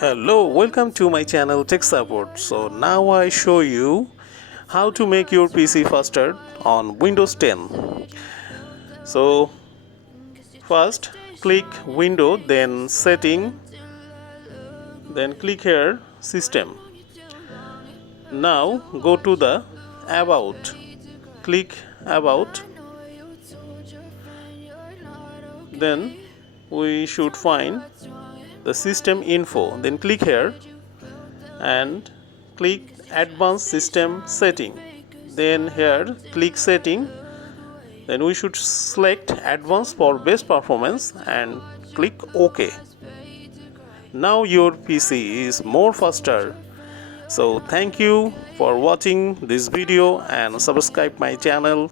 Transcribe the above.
Hello, welcome to my channel Tech Support. So now I show you how to make your PC faster on Windows 10. So first click Window, then Setting, then click here System. Now go to the About. Click About. Then we should find the system info. Then click here and click Advanced System Setting. Then here click Setting. Then we should select Advanced for best performance and click OK. Now your PC is more faster. So thank you for watching this video and subscribe my channel.